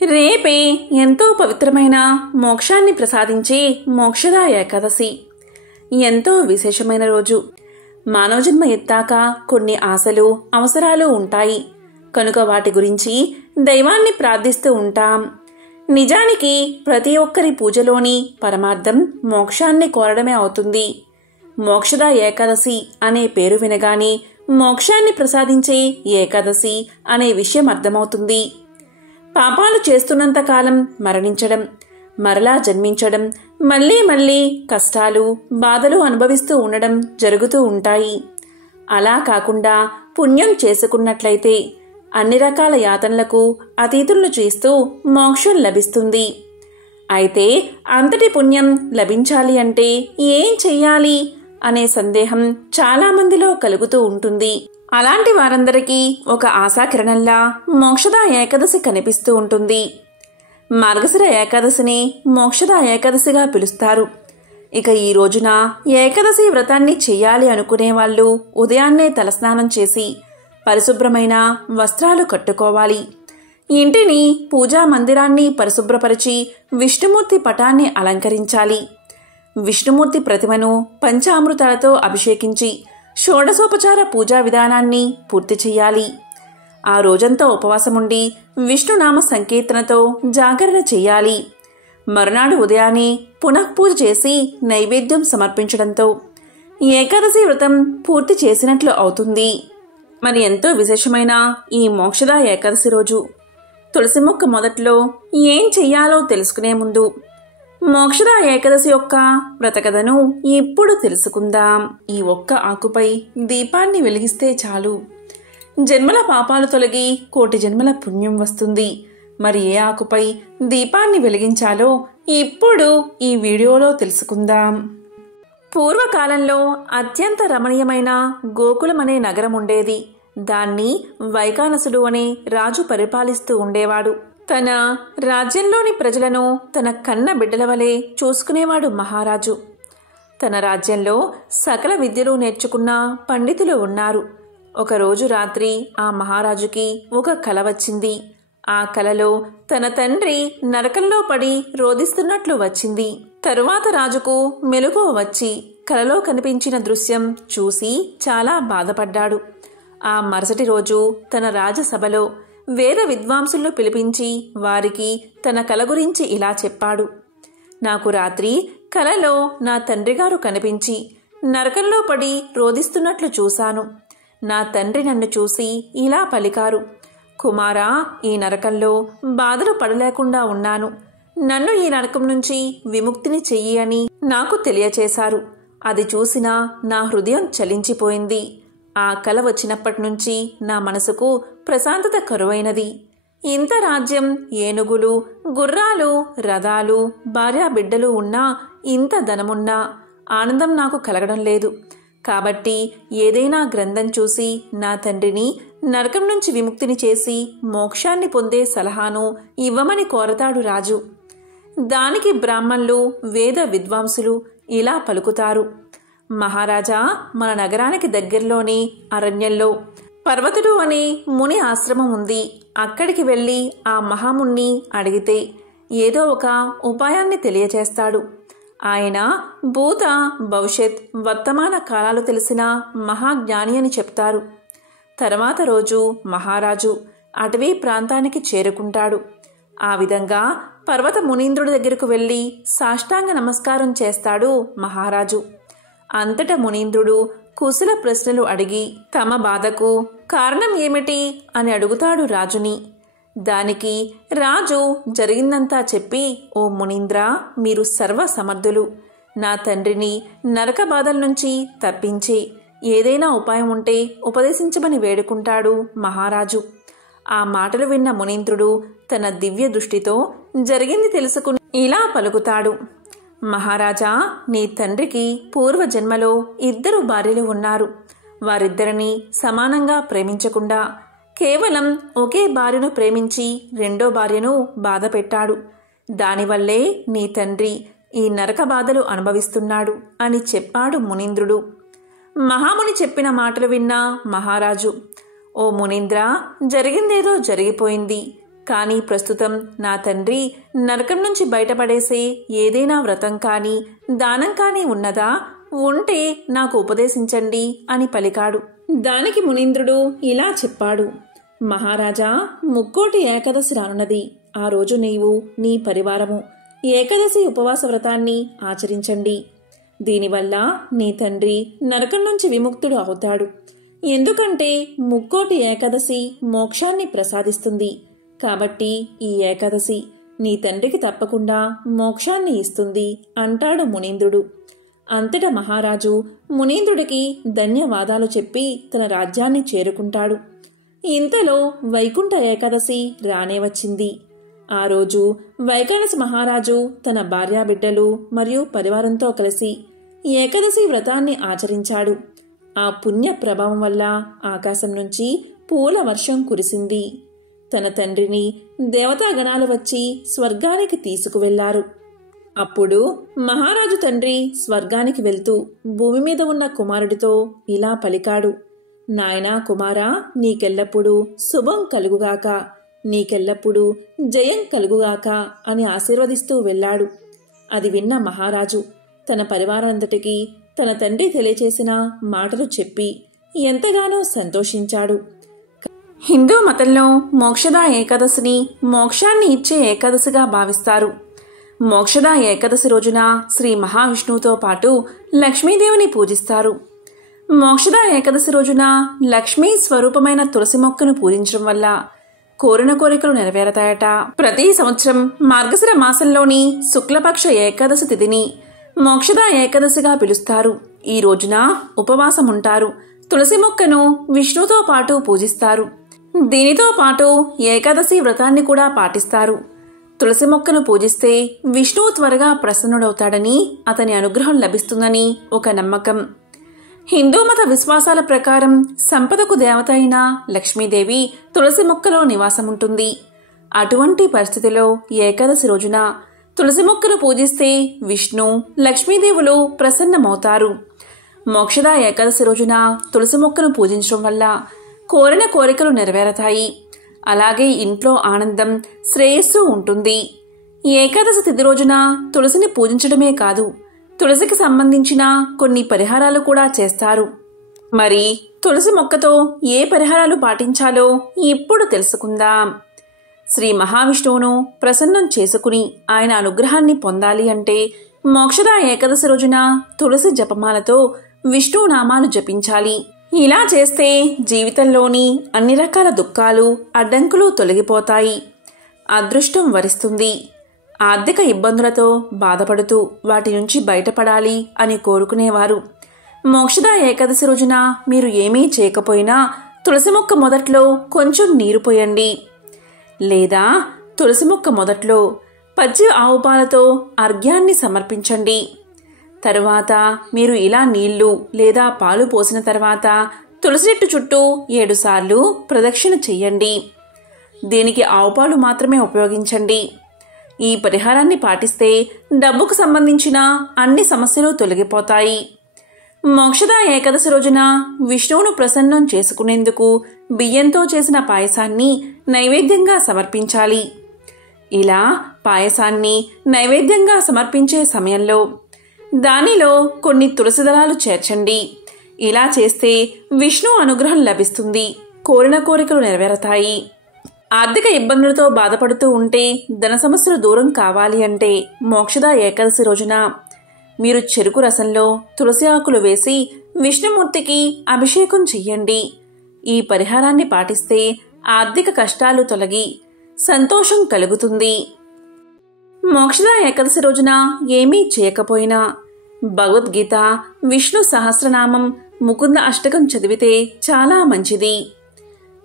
రేపే ఎంతో పవిత్రమైన మోక్షాన్ని ప్రసాదించే మోక్షద ఏకాదశి. ఎంతో విశేషమైన రోజు. మానవ జన్మ ఎత్తాక కొన్ని ఆశలు, అవసరాలు ఉంటాయి కనుక వాటి గురించి దైవాన్ని ప్రార్థిస్తూ ఉంటాం. నిజానికి ప్రతి ఒక్కరి పూజలోని పరమార్థం మోక్షాన్ని కోరడమే అవుతుంది. మోక్షద ఏకాదశి అనే పేరు వినగానే మోక్షాన్ని ప్రసాదించే ఏకాదశి అనే విషయం అర్థమవుతుంది. పాపాలు చేస్తున్నంతకాలం మరణించడం, మరలా జన్మించడం, మళ్లీ మళ్లీ కష్టాలు, బాధలు అనుభవిస్తూ ఉండడం జరుగుతూ ఉంటాయి. అలా కాకుండా పుణ్యం చేసుకున్నట్లయితే అన్ని రకాల యాతనలకు అతీతులను చేస్తూ మోక్షం లభిస్తుంది. అయితే అంతటి పుణ్యం లభించాలి అంటే ఏం చెయ్యాలి అనే సందేహం చాలా మందిలో కలుగుతూ ఉంటుంది. అలాంటి వారందరికీ ఒక ఆశాకిరణంలా మోక్షద ఏకాదశి కనిపిస్తూ ఉంటుంది. మార్గశిర ఏకాదశిని మోక్షద ఏకాదశిగా పిలుస్తారు. ఇక ఈ రోజున ఏకాదశి వ్రతాన్ని చెయ్యాలి అనుకునే వాళ్ళు ఉదయాన్నే తలస్నానం చేసి పరిశుభ్రమైన వస్త్రాలు కట్టుకోవాలి. ఇంటిని, పూజా మందిరాన్ని పరిశుభ్రపరిచి విష్ణుమూర్తి పటాన్ని అలంకరించాలి. విష్ణుమూర్తి ప్రతిమను పంచామృతాలతో అభిషేకించి షోడశోపచార పూజా విధానాన్ని పూర్తి చెయ్యాలి. ఆ రోజంతా ఉపవాసముండి విష్ణునామ సంకీర్తనతో జాగరణ చెయ్యాలి. మరునాడు ఉదయాన్నే పునఃపూజ చేసి నైవేద్యం సమర్పించడంతో ఏకాదశి వ్రతం పూర్తి చేసినట్లు అవుతుంది. మరి ఎంతో విశేషమైన ఈ మోక్షద ఏకాదశి రోజు తులసి మొక్క మొదట్లో ఏం చెయ్యాలో తెలుసుకునే ముందు మోక్షద ఏకాదశి యొక్క వ్రతకథను ఇప్పుడు తెలుసుకుందాం. ఈ ఒక్క ఆకుపై దీపాన్ని వెలిగిస్తే చాలు జన్మల పాపాలు తొలగి కోటి జన్మల పుణ్యం వస్తుంది. మరి ఏ ఆకుపై దీపాన్ని వెలిగించాలో ఇప్పుడు ఈ వీడియోలో తెలుసుకుందాం. పూర్వకాలంలో అత్యంత రమణీయమైన గోకులం అనే నగరం ఉండేది. దాన్ని వైకానసుడు అనే రాజు పరిపాలిస్తూ ఉండేవాడు. తన రాజ్యంలోని ప్రజలను తన కన్న బిడ్డల వలె చూసుకునేవాడు మహారాజు. తన రాజ్యంలో సకల విద్యలు నేర్చుకున్న పండితులు ఉన్నారు. ఒకరోజు రాత్రి ఆ మహారాజుకి ఒక కల వచ్చింది. ఆ కలలో తన తండ్రి నరకంలో పడి రోదిస్తున్నట్లు వచ్చింది. తరువాత రాజుకు మెలకువ వచ్చి కలలో కనిపించిన దృశ్యం చూసి చాలా బాధపడ్డాడు. ఆ మరుసటి రోజు తన రాజసభలో వేద విద్వాంసులను పిలిపించి వారికి తన కల గురించి ఇలా చెప్పాడు. నాకు రాత్రి కలలో నా తండ్రిగారు కనిపించి నరకంలో పడి రోదిస్తున్నట్లు చూశాను. నా తండ్రి నన్ను చూసి ఇలా పలికారు, కుమారా, ఈ నరకంలో బాధలు పడలేకుండా ఉన్నాను. నన్ను ఈ నరకం నుంచి విముక్తిని చెయ్యి అని నాకు తెలియచేశారు. అది చూసినా నా హృదయం చలించిపోయింది. ఆ కల వచ్చినప్పటి నుంచి నా మనసుకు ప్రశాంతత కరువైనది. ఇంత రాజ్యం, ఏనుగులు, గుర్రాలు, రథాలు, భార్యా బిడ్డలు ఉన్నా, ఇంత ధనమున్నా ఆనందం నాకు కలగడం లేదు. కాబట్టి ఏదైనా గ్రంథం చూసి నా తండ్రిని నరకం నుంచి విముక్తిని చేసి మోక్షాన్ని పొందే సలహాను ఇవ్వమని కోరతాడు రాజు. దానికి బ్రాహ్మణులు, వేద విద్వాంసులు ఇలా పలుకుతారు, మహారాజా, మన నగరానికి దగ్గరలోని అరణ్యంలో పర్వతుడు అనే ముని ఆశ్రమం ఉంది. అక్కడికి వెళ్ళి ఆ మహాముని అడిగితే ఏదో ఒక ఉపాయాన్ని తెలియచేస్తాడు. ఆయన భూత, భవిష్యత్, వర్తమాన కాలాలు తెలిసిన మహాజ్ఞాని అని చెప్తారు. తర్వాత రోజు మహారాజు అటవీ ప్రాంతానికి చేరుకుంటాడు. ఆ విధంగా పర్వత మునీంద్రుడి దగ్గరకు వెళ్ళి సాష్టాంగ నమస్కారం చేస్తాడు మహారాజు. అంతటా మునీంద్రుడు కుశల ప్రశ్నలు అడిగి తమ బాధకు కారణం ఏమిటి అని అడుగుతాడు రాజుని. దానికి రాజు జరిగిందంతా చెప్పి, ఓ మునీంద్ర, మీరు సర్వ సమర్థులు. నా తండ్రిని నరక బాధల నుంచి తప్పించే ఏదైనా ఉపాయం ఉంటే ఉపదేశించమని వేడుకుంటాడు మహారాజు. ఆ మాటలు విన్న మునీంద్రుడు తన దివ్య దృష్టితో జరిగింది తెలుసుకుని ఇలా పలుకుతాడు, మహారాజా, నీ తండ్రికి పూర్వజన్మలో 2 భార్యలు ఉన్నారు. వారిద్దరిని సమానంగా ప్రేమించకుండా కేవలం ఒకే భార్యను ప్రేమించి రెండో భార్యను బాధ పెట్టాడు. దానివల్లే నీ తండ్రి ఈ నరక బాధలు అనుభవిస్తున్నాడు అని చెప్పాడు మునీంద్రుడు. మహాముని చెప్పిన మాటలు విన్న మహారాజు, ఓ మునీంద్ర, జరిగిందేదో జరిగిపోయింది. కానీ ప్రస్తుతం నా తండ్రి నరకం నుంచి బయటపడేసే ఏదైనా వ్రతం కానీ దానం కానీ ఉన్నదా? ఉంటే నాకు ఉపదేశించండి అని పలికాడు. దానికి మునీంద్రుడు ఇలా చెప్పాడు. మహారాజా, ముక్కోటి ఏకాదశి రానున్నది. ఆ రోజు నీవు నీ పరివారము ఏకాదశి ఉపవాస వ్రతాన్ని ఆచరించండి. దీనివల్ల నీ తండ్రి నరకం నుంచి విముక్తుడు అవుతాడు. ఎందుకంటే ముక్కోటి ఏకాదశి మోక్షాన్ని ప్రసాదిస్తుంది. కాబట్టి ఈ ఏకాదశి నీ తండ్రికి తప్పకుండా మోక్షాన్ని ఇస్తుంది అంటాడు మునీంద్రుడు. అంతటా మహారాజు మునీంద్రుడికి ధన్యవాదాలు చెప్పి తన రాజ్యాన్ని చేరుకుంటాడు. ఇంతలో వైకుంఠ ఏకాదశి రానే వచ్చింది. ఆ రోజు వైఖానస మహారాజు తన భార్యాబిడ్డలు మరియు పరివారంతో కలిసి ఏకాదశి వ్రతాన్ని ఆచరించాడు. ఆ పుణ్య ప్రభావం వల్ల ఆకాశం నుంచి పూల వర్షం కురిసింది. తన తండ్రిని దేవతాగణాలు వచ్చి స్వర్గానికి తీసుకువెళ్లారు. అప్పుడు మహారాజు తండ్రి స్వర్గానికి వెళ్తూ భూమి మీద ఉన్న కుమారుడితో ఇలా పలికాడు. నాయనా కుమారా, నీకెల్లప్పుడూ శుభం కలుగుగాక, నీకెల్లప్పుడూ జయం కలుగుగాక అని ఆశీర్వదిస్తూ వెళ్లాడు. అది విన్న మహారాజు తన పరివారానంతటికీ తన తండ్రి తెలియచేసిన మాటలు చెప్పి ఎంతగానో సంతోషించాడు. హిందూ మతంలో మోక్షదా ఏకాదశిని మోక్షాన్ని ఇచ్చే ఏకాదశిగా భావిస్తారు. మోక్షదా ఏకాదశి రోజున శ్రీ మహావిష్ణువుతో పాటు లక్ష్మీదేవిని పూజిస్తారు. మోక్షదా ఏకాదశి రోజున లక్ష్మీ స్వరూపమైన తులసి మొక్కను పూజించడం వల్ల కోరిన కోరికలు నెరవేరతాయట. ప్రతి సంవత్సరం మార్గశిర మాసంలోని శుక్లపక్ష ఏకాదశి తిథిని మోక్షదా ఏకాదశిగా పిలుస్తారు. ఈ రోజున ఉపవాసముంటారు. తులసి మొక్కను విష్ణుతో పాటు పూజిస్తారు. దీనితో పాటు ఏకాదశి వ్రతాన్ని కూడా పాటిస్తారు. తులసి మొక్కను పూజిస్తే విష్ణువు త్వరగా ప్రసన్నుడవుతాడని, అతని అనుగ్రహం లభిస్తుందని ఒక నమ్మకం. హిందూ మత విశ్వాసాల ప్రకారం సంపదకు దేవత అయిన లక్ష్మీదేవి తులసి మొక్కలో నివాసముంటుంది. అటువంటి పరిస్థితిలో ఏకాదశి రోజున తులసి మొక్కను పూజిస్తే విష్ణు, లక్ష్మీదేవులు ప్రసన్నమవుతారు. మోక్షదా ఏకాదశి రోజున తులసి మొక్కను పూజించడం వల్ల కోరిన కోరికలు నెరవేరతాయి. అలాగే ఇంట్లో ఆనందం, శ్రేయస్సు ఉంటుంది. ఏకాదశి తిథి రోజున తులసిని పూజించడమే కాదు, తులసికి సంబంధించిన కొన్ని పరిహారాలు కూడా చేస్తారు. మరి తులసి మొక్కతో ఏ పరిహారాలు పాటించాలో ఇప్పుడు తెలుసుకుందాం. శ్రీ మహావిష్ణువును ప్రసన్నం చేసుకుని ఆయన అనుగ్రహాన్ని పొందాలి అంటే మోక్షదా ఏకాదశి రోజున తులసి జపమాలతో విష్ణు నామాలు జపించాలి. ఇలా చేస్తే జీవితంలోని అన్ని రకాల దుఃఖాలు, అడ్డంకులు తొలగిపోతాయి. అదృష్టం వరిస్తుంది. ఆర్థిక ఇబ్బందులతో బాధపడుతూ వాటి నుంచి బయటపడాలి అని కోరుకునేవారు మోక్షదా ఏకాదశి రోజున మీరు ఏమీ చేయకపోయినా తులసి మొక్క మొదట్లో కొంచెం నీరు పోయండి. లేదా తులసి మొక్క మొదట్లో పచ్చి ఆవు పాలతో అర్ఘ్యాన్ని సమర్పించండి. తరువాత మీరు ఇలా నీళ్లు లేదా పాలు పోసిన తర్వాత తులసి చెట్టు చుట్టూ 7 సార్లు ప్రదక్షిణ చెయ్యండి. దీనికి ఆవు పాలు మాత్రమే ఉపయోగించండి. ఈ పరిహారాన్ని పాటిస్తే డబ్బుకు సంబంధించిన అన్ని సమస్యలు తొలగిపోతాయి. మోక్షదా ఏకాదశి రోజున విష్ణువును ప్రసన్నం చేసుకునేందుకు బియ్యంతో చేసిన పాయసాన్ని నైవేద్యంగా సమర్పించాలి. ఇలా పాయసాన్ని నైవేద్యంగా సమర్పించే సమయంలో దానిలో కొన్ని తులసి దళాలు చేర్చండి. ఇలా చేస్తే విష్ణు అనుగ్రహం లభిస్తుంది. కోరిన కోరికలు నెరవేరతాయి. ఆర్థిక ఇబ్బందులతో బాధపడుతూ ఉంటే ధన సమస్యలు దూరం కావాలి అంటే మోక్షదా ఏకాదశి రోజున మీరు చెరుకు రసంలో తులసి ఆకులు వేసి విష్ణుమూర్తికి అభిషేకం చెయ్యండి. ఈ పరిహారాన్ని పాటిస్తే ఆర్థిక కష్టాలు తొలగి సంతోషం కలుగుతుంది. మోక్షదా ఏకాదశి రోజున ఏమీ చేయకపోయినా భగవద్గీత, విష్ణు సహస్రనామం, ముకుంద అష్టకం చదివితే చాలా మంచిది.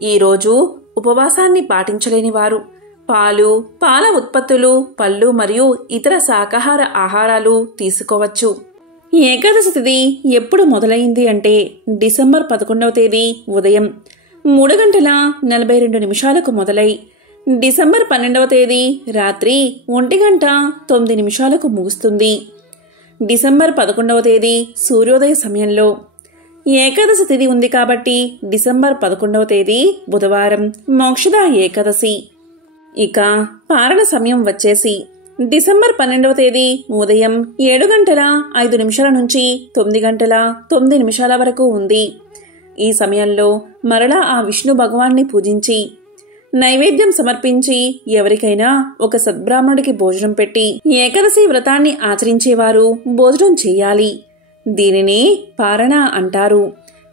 ఈరోజు ఉపవాసాన్ని పాటించలేని వారు పాలు, పాల ఉత్పత్తులు, పళ్ళు మరియు ఇతర శాకాహార ఆహారాలు తీసుకోవచ్చు. ఏకాదశి తిథి ఎప్పుడు మొదలైంది అంటే డిసెంబర్ 11వ తేదీ ఉదయం 3:42 మొదలై డిసెంబర్ 12వ తేదీ రాత్రి 1:09 ముగుస్తుంది. డిసెంబర్ 11వ తేదీ సూర్యోదయ సమయంలో ఏకాదశి తిథి ఉంది కాబట్టి డిసెంబర్ 11వ తేదీ బుధవారం మోక్షదా ఏకాదశి. ఇక పారణ సమయం వచ్చేసి డిసెంబర్ 12వ తేదీ ఉదయం 7:05 నుంచి 9:09 వరకు ఉంది. ఈ సమయంలో మరలా ఆ విష్ణు భగవాన్ని పూజించి నైవేద్యం సమర్పించి ఎవరికైనా ఒక సద్బ్రాహ్మణుడికి భోజనం పెట్టి ఏకాదశి వ్రతాన్ని ఆచరించేవారు భోజనం చేయాలి. దీనిని పారణ అంటారు.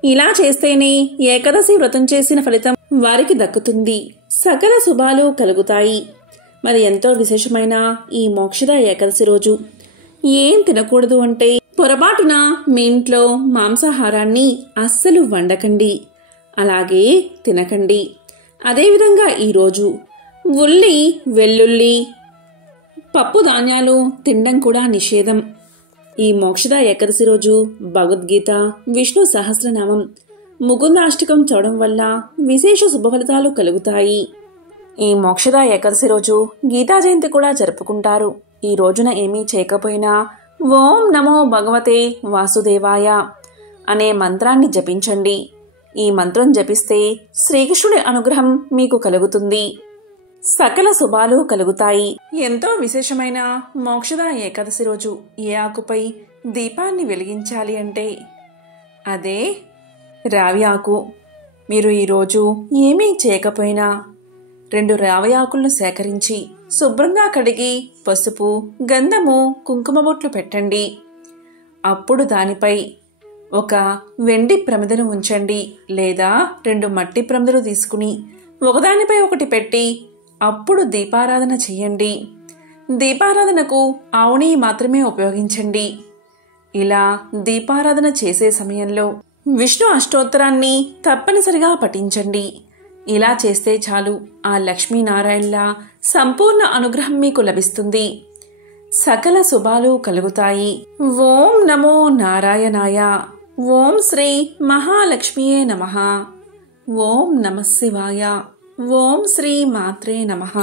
ఇలా చేస్తేనే ఏకాదశి వ్రతం చేసిన ఫలితం వారికి దక్కుతుంది, సకల శుభాలు కలుగుతాయి. మరి ఎంతో విశేషమైన ఈ మోక్షద ఏకాదశి రోజు ఏం తినకూడదు అంటే పొరపాటున మీ ఇంట్లో మాంసాహారాన్ని అస్సలు వండకండి, అలాగే తినకండి. అదేవిధంగా ఈరోజు ఉల్లి, వెల్లుల్లి, పప్పు ధాన్యాలు తినడం కూడా నిషేధం. ఈ మోక్షద ఏకాదశి రోజు భగవద్గీత, విష్ణు సహస్రనామం, ముకుందాష్టకం చదవడం వల్ల విశేష శుభఫలితాలు కలుగుతాయి. ఈ మోక్షద ఏకాదశి రోజు గీతా జయంతి కూడా జరుపుకుంటారు. ఈ రోజున ఏమీ చేయకపోయినా ఓం నమో భగవతే వాసుదేవాయ అనే మంత్రాన్ని జపించండి. ఈ మంత్రం జపిస్తే శ్రీకృష్ణుడి అనుగ్రహం మీకు కలుగుతుంది, సకల శుభాలు కలుగుతాయి. ఎంతో విశేషమైన మోక్షద ఏకాదశి రోజు ఏ ఆకుపై దీపాన్ని వెలిగించాలి అంటే అదే రావి ఆకు. మీరు ఈరోజు ఏమీ చేయకపోయినా 2 రావి ఆకులను సేకరించి శుభ్రంగా కడిగి పసుపు, గంధము, కుంకుమ బొట్లు పెట్టండి. అప్పుడు దానిపై ఒక వెండి ప్రమిదను ఉంచండి, లేదా 2 మట్టి ప్రమిదలు తీసుకుని ఒకదానిపై ఒకటి పెట్టి అప్పుడు దీపారాధన చేయండి. దీపారాధనకు ఆవు నెయ్యి మాత్రమే ఉపయోగించండి. ఇలా దీపారాధన చేసే సమయంలో విష్ణు అష్టోత్తరాన్ని తప్పనిసరిగా పఠించండి. ఇలా చేస్తే చాలు, ఆ లక్ష్మీనారాయణల సంపూర్ణ అనుగ్రహం మీకు లభిస్తుంది, సకల శుభాలు కలుగుతాయి. ఓం నమో నారాయణాయ. ఓం శ్రీ మహాలక్ష్మియే నమః. ఓం నమః శివాయ. ఓం శ్రీ మాత్రే నమః.